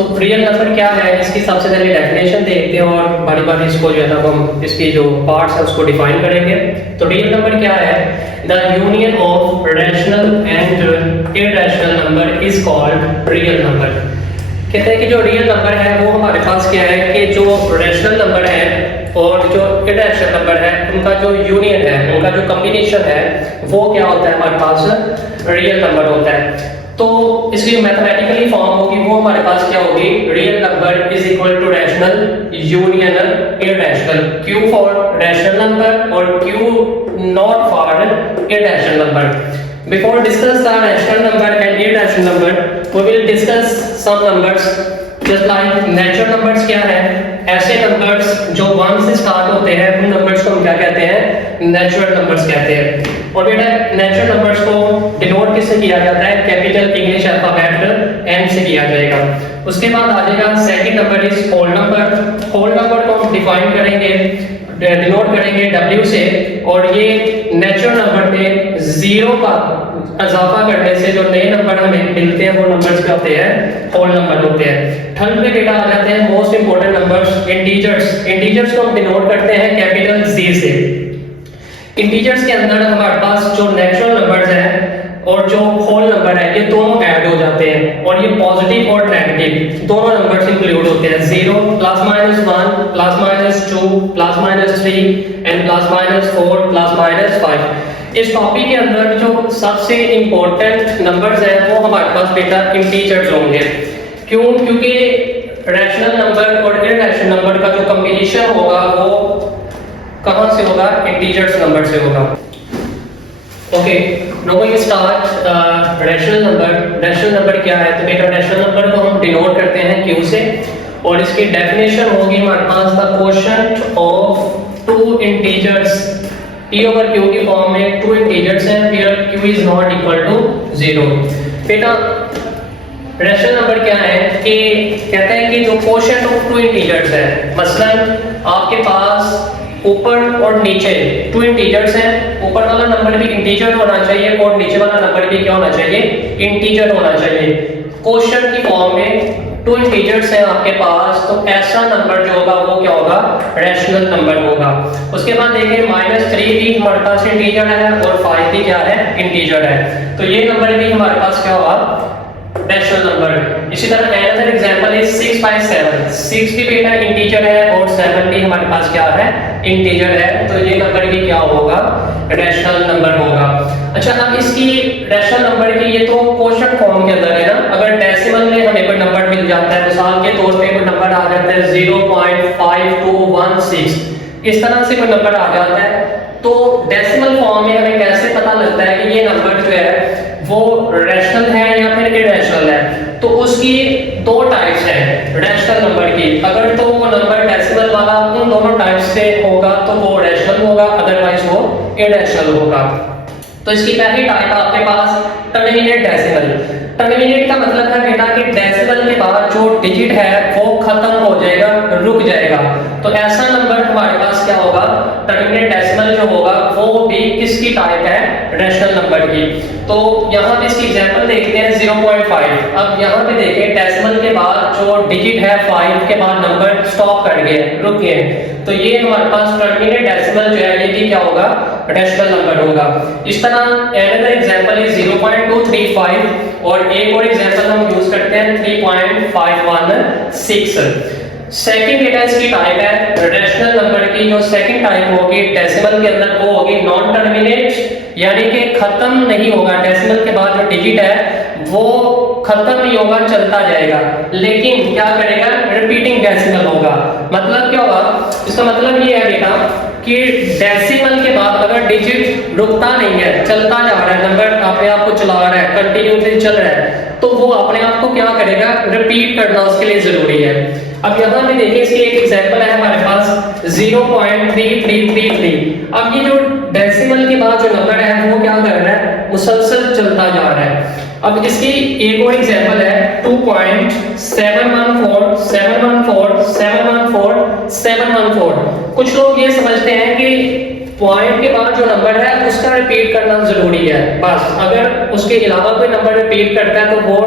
तो real number क्या है, इसकी सबसे पहले डेफिनेशन देखते हैं और बारी बारी इसको जो है ना हम इसकी जो पार्ट्स है उसको डिफाइन करेंगे। तो रियल नंबर क्या है? The union of rational and irrational number is called real number. कहते हैं कि जो रियल नंबर है वो हमारे पास क्या है कि जो रैशनल नंबर है और जो इरैशनल नंबर है उनका जो यूनियन है, उनका जो कॉम्बिनेशन है वो क्या होता है, हमारे पास रियल नंबर होता है। तो इसकी मैथमेटिकली फॉर्म होगी वो हमारे पास क्या होगी, real number is equal to rational union irrational, Q for rational number और Q not for irrational number. Before discuss the rational number and irrational number, we will discuss some numbers just like natural numbers क्या है, ऐसे numbers जो 1 से start होते हैं उन numbers को हम क्या कहते हैं, natural numbers कहते हैं। और बेटा natural numbers को डिनोट किससे किया जाता है, कैपिटल इंग्लिश अल्फाबेट N से किया जाएगा। उसके बाद आ जाएगा second number is whole number. Whole number को हम डिफाइन करेंगे, डिनोट करेंगे W से, और ये नेचुरल नंबर में जीरो का इजाफा करने से जो नए नंबर हमें मिलते हैं वो नंबर्स क्या होते हैं, होल नंबर होते हैं। थर्ड में बेटा आ जाते हैं most important numbers, integers. Integers को हम डिनोट करते हैं कैपिटल Z से। इंटीजर्स के अंदर हमारे पास जो नेचुरल नंबर्स हैं और जो होल नंबर है ये दोनों ऐड हो जाते हैं और ये पॉजिटिव और नेगेटिव दोनों नंबर्स इंक्लूड होते हैं। 0 plus minus 1 plus minus 2 plus minus 3 and plus minus 4 plus minus 5। इस टॉपिक के अंदर जो सबसे इंपॉर्टेंट नंबर्स हैं वो हमारे पास बेटा इंटीजर्स होंगे। क्यों? क्योंकि रैशनल नंबर और इरैशनल नंबर का जो कॉम्बिनेशन होगा वो कहां से होगा, इंटीजर्स नंबर से होगा। Okay, now we start rational number. Rational number क्या है? तो बेटा रैशनल नंबर को हम डिनोट करते हैं Q से और इसकी डेफिनेशन होगी हमारे पास the quotient of two integers. P over Q की फॉर्म में टू इंटीजर्स हैं, फिर Q is not equal to 0। बेटा रैशनल नंबर क्या है कि कहते हैं कि जो क्वोशंट ऑफ टू इंटीजर्स है, मसलन आपके पास ऊपर और नीचे टू इंटीजर्स हैं, ऊपर वाला नंबर भी इंटीजर होना चाहिए और नीचे वाला नंबर भी क्या होना चाहिए, इंटीजर होना चाहिए। क्वोशंट की फॉर्म में टू इंटीजर्स हैं आपके पास, तो ऐसा नंबर जो होगा वो क्या होगा, रैशनल नंबर होगा। उसके बाद देखिए -3 भी हमारे पास इंटीजर है और 5 भी क्या है, इंटीजर है, तो ये नंबर भी हमारे पास क्या होगा, रैशनल नंबर। इसी तरह अनदर एग्जांपल इज 6 by 7। 6 भी बेटा इंटीजर है और 7 भी हमारे पास क्या है, इंटीजर है, तो ये नंबर भी क्या होगा, रैशनल नंबर होगा। अच्छा, अब इसकी रैशनल नंबर की ये तो क्वोशंट फॉर्म के अंदर है ना, अगर डेसिमल में हमें कोई नंबर मिल जाता है, मिसाल के तौर पे कोई नंबर आ जाता है 0.5216, इस तरह से कोई नंबर आ जाता है, तो डेसिमल फॉर्म में हमें कैसे पता लगता है कि ये नंबर जो है वो रैशनल है या फिर इरैशनल है? तो उसकी दो टाइप्स हैं रैशनल नंबर की। अगर तो वो नंबर डेसिमल वाला उन दोनों टाइप्स से होगा तो वो रैशनल होगा, अदरवाइज वो इरैशनल होगा। तो इसकी पहली टाइप आपके पास टर्मिनेट डेसिमल। टर्मिनेट का मतलब है बेटा कि डेसिमल के बाद जो डिजिट है वो खत्म हो जाएगा, रुक जाएगा, तो ऐसा नंबर हमारे पास क्या होगा, टर्मिनेट डेसिमल जो होगा वो भी किसकी टाइप है, रैशनल नंबर की। तो यहाँ पे इसकी एग्जांपल देखते हैं 0.5। अब यहाँ पे देखिए डेसिमल के बाद जो डिजिट है 5 के बाद नंबर स्टॉप कर गए, रुक गए, तो ये हमारे पास टर्मिनेट डेसिमल जो है ये भी क्या होगा, रैशनल नंबर होगा। इस तरह अनदर एग्जांपल इज 0.235 और एक और एग्जांपल हम यूज करते हैं 3.516। सेकंड डेटा इसकी टाइप है रैशनल नंबर की, जो सेकंड टाइप होगी डेसिमल के अंदर वो होगी नॉन टर्मिनेट, यानी कि खत्म नहीं होगा, डेसिमल के बाद जो डिजिट है वो खत्म नहीं होगा, चलता जाएगा, लेकिन क्या करेगा, रिपीटिंग डेसिमल होगा। मतलब क्या होगा, इसका मतलब ये है बेटा कि डेसिमल के बाद अगर डिजिट रुकता नहीं है, चलता जा रहा है, नंबर अपने आप को चला रहा है, कंटिन्यूसली चल रहा है, तो वो अपने आप को क्या करेगा, रिपीट करना उसके लिए जरूरी है। अब यहाँ पे देखिए इसकी एक एग्जांपल है हमारे पास 0.3333। अब ये जो डेसिमल के बाद जो नंबर है वो क्या कर रहा है, मुसलसल चलता जा रहा है। अब इसकी एक और एग्जांपल है 2.714 714 714 714। कुछ लोग ये समझते हैं कि पॉइंट के बाद जो नंबर है उसका रिपीट करना जरूरी है, बस अगर उसके अलावा कोई नंबर रिपीट करता है तो वो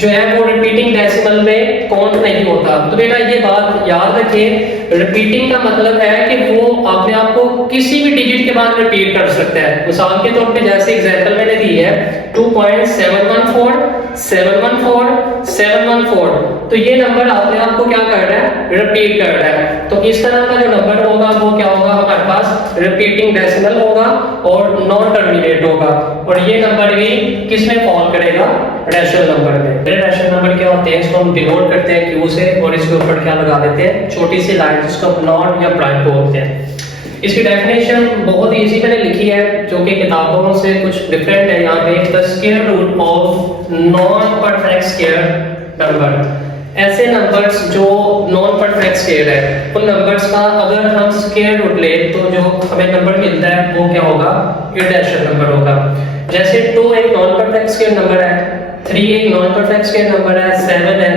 जो है वो रिपीटिंग डेसिमल में काउंट नहीं होता। तो बेटा ये बात याद रखिए, रिपीटिंग का मतलब है कि वो अपने आप को किसी भी डिजिट के बाद रिपीट कर सकता है। मिसाल के तौर पे जैसे एग्जांपल मैंने दी है 2.714 714 714, तो ये नंबर अपने आप को क्या कर रहा है, रिपीट कर रहा है। तो इस तरह का जो नंबर होगा वो क्या होगा, हमारे पास रिपीटिंग डेसिमल होगा और नॉन टर्मिनेट होगा। और ये नंबर भी किसमें फॉल करेगा, रैशनल नंबर में। रैशनल नंबर क्या होते हैं, इसको हम डिनोट करते हैं क्यू से और इसके ऊपर क्या लगा देते हैं, छोटी सी लाइन जिसको हम नॉट या प्राइम बोलते हैं। इसकी डेफिनेशन बहुत ही इजी मैंने लिखी है जो कि किताबों से कुछ डिफरेंट है। यहाँ पे the square root of non perfect square number, ऐसे नंबर्स जो नॉन परफेक्ट स्क्वायर है उन नंबर्स का अगर हम स्क्वायर रूट ले तो जो हमें नंबर मिलता है वो क्या होगा, इररेशनल नंबर होगा। जैसे 2 एक नॉन परफेक्ट स्क्वायर नंबर है, 3 एक नॉन परफेक्ट स्क्वायर नंबर है, 7 है,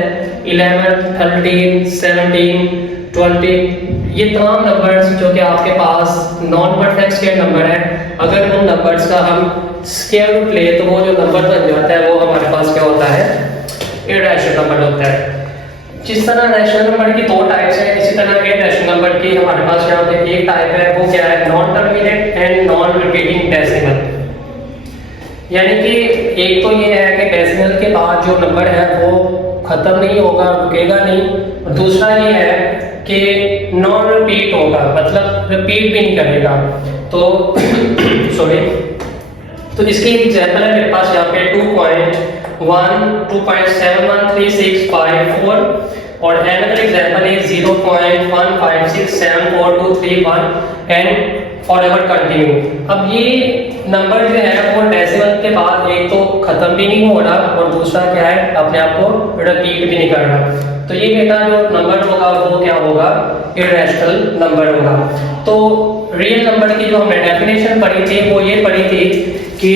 11 13 17 20, ये तमाम नंबर्स जो कि आपके पास नॉन परफेक्ट स्क्वायर नंबर है, अगर उन नंबर्स का हम स्क्वायर रूट ले तो वो जो नंबर बन जाता है वो हमारे पास क्या होता है, इररेशनल नंबर होता है। जिस तरह रैशनल नंबर की 2 टाइप्स हैं, इसी तरह इररेशनल नंबर की हमारे पास यहाँ पे एक टाइप है, वो क्या है, non terminate and non repeating decimal. यानी कि एक तो ये है कि डेसिमल के बाद जो नंबर है वो खत्म नहीं होगा, रुकेगा नहीं, और दूसरा ये है कि नॉन रिपीट होगा, मतलब रिपीट भी नहीं करेगा। तो सॉरी, तो इसकी एग्जांपल है मेरे पास यहाँ पे 2.1 2.713654 और another example is 0.1567423 and forever continue। अब ये नंबर जो है वो डेसिमल के बाद एक तो खत्म भी नहीं हो रहा और दूसरा क्या है, अपने आप को रिपीट भी नहीं कर रहा। तो ये बेटा जो नंबर होगा वो क्या होगा, इररेशनल नंबर होगा। तो रियल नंबर की जो हमने डेफिनेशन पढ़ी थी वो ये पढ़ी थी कि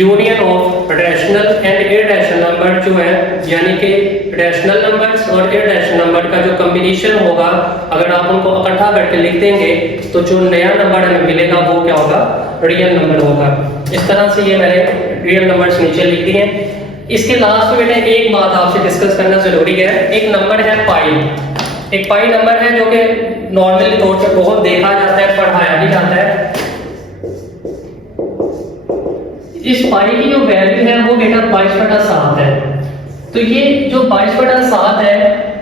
union of rational and irrational number जो है, यानी कि रैशनल नंबर्स और इररेशनल नंबर का जो कॉम्बिनेशन होगा, अगर आप उनको इकट्ठा करके लिख देंगे तो जो नया नंबर हमें मिलेगा वो क्या होगा, रियल नंबर होगा। इस तरह से ये मैंने रियल नंबर्स नीचे लिख दिए हैं। इसके लास्ट में बेटा एक बात आपसे डिस्कस करना जरूरी है, एक नंबर है पाई। एक पाई नंबर है जो कि नॉर्मली तौर पे बहुत देखा जाता है, पढ़ाया भी जाता है। इस पाई की जो वैल्यू है वो बेटा 22/7 है। तो ये जो 22/7 है,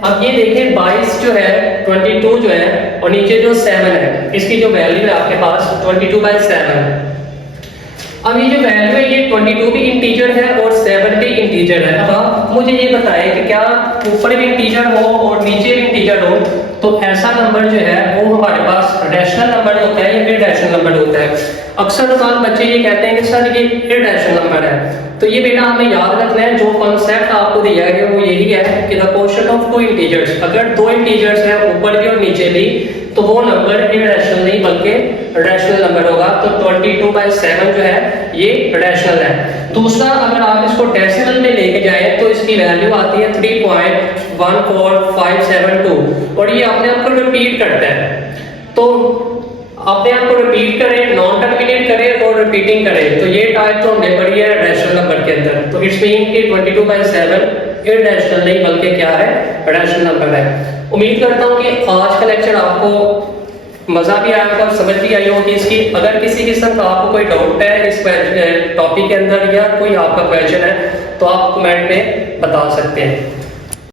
अब ये देखिए 22 जो है 22 जो है और नीचे जो 7 है, इसकी जो वैल्यू है आपके पास 22/7। अब ये जो वैल्यू है ये 22 भी इंटीजर है और 7 भी इंटीजर है। अब आप मुझे ये बताएं कि क्या ऊपर भी इंटीजर हो और नीचे भी इंटीजर हो तो ऐसा नंबर जो है वो हमारे पास रैशनल नंबर होता है या इररेशनल नंबर होता है। अक्सर बच्चे ये कहते हैं कि सर ये इररेशनल नंबर है। तो ये बेटा हमें याद रखना है, जो कॉन्सेप्ट आपको दिया गया वो यही है कि द क्वोशिएंट ऑफ 2 इंटीजर्स, अगर 2 इंटीजर्स है ऊपर भी और नीचे भी तो वो नंबर इररेशनल नहीं बल्कि रैशनल नंबर होगा। तो 22/7 जो है ये रैशनल है। दूसरा, अगर आप इसको डेसिमल में लेके जाएं तो इसकी वैल्यू आती है 3.14572 और ये अपने आप को रिपीट करता है। तो अपने आप को रिपीट करें, नॉन टर्मिनेट करें और रिपीटिंग करें, तो ये टाइप तो हमने पढ़ी है रैशनल नंबर के अंदर। तो इट्स मीन कि 22/7 इररेशनल नहीं बल्कि क्या है, रैशनल नंबर है। उम्मीद करता हूँ कि आज का लेक्चर आपको मजा भी आया होगा, समझ भी आई होगी इसकी। अगर किसी किस्म का आपको कोई डाउट है इस टॉपिक के अंदर या कोई आपका क्वेश्चन है तो आप कमेंट में बता सकते हैं।